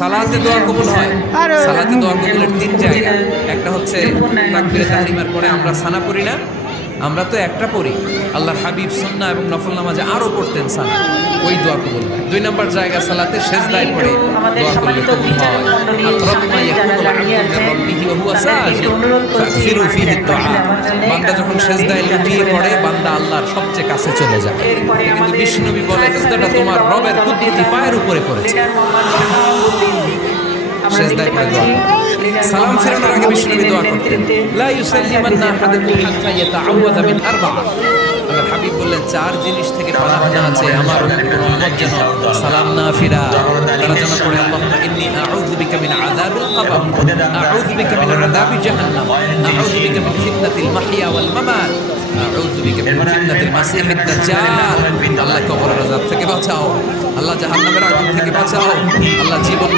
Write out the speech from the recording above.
সালাতে দোয়া কবুল হয়। সালাতে দোয়া কবুলের তিন জায়গা। একটা হচ্ছে তাকবীরে তাহরিমার পরে আমরা সানা পড়ি না, আমরা তো একটা পড়ি। আল্লাহর হাবিব সুন্নাহ এবং নফল নামাজে আরো পড়তেন সানা, ওই দোয়া কবুল হয়। দুই নম্বর জায়গা সালাতে সেজদায় পড়ে দোয়া করলে কবুল হয়। আকরাবু মা ইয়াকুনুল আবদু মির রাব্বিহি ওয়া হুয়া সাজিদ ফাকসিরু ফীহি দুআ। বান্দা যখন সেজদায় লুটিয়ে পড়ে, বান্দা আল্লাহর সবচেয়ে কাছে চলে যায়। কিন্তু বিষ্ণুনবী বলে, সেজদাটা তোমার রবের কুদরতি পায়ের উপরে পড়েছে। সেজদায় পড়ে দোয়া করো। সালাম ফেরানোর আগে বিষ্ণুনবী দোয়া করতেন, লা ইউসাল্লিমান্না আহাদুকুম হাত্তা ইয়াতাআওয়াযা মিন আরবা। আল্লাহর হাবিব বললেন, চার জিনিস থেকে পানাহ আছে আমার উম্মত যেন সালাম না ফিরায়। তারা যেন পড়ে, আল্লাহুম্মা ইন্নী আউযু বিকা মিন আযাবিল কবর, আউযু বিকা মিন আযাবি জাহান্নাম, আউযু বিকা মিন ফিতনাতিল মাহইয়া ওয়াল মামাত, আউযু বিকা মিন ফিতনাতিল মাসিহিদ দাজ্জাল। আল্লাহ কবরের আযাব থেকে বাঁচাও, আল্লাহ জাহান্নামের আগুন থেকে বাঁচাও, আল্লাহ জীবন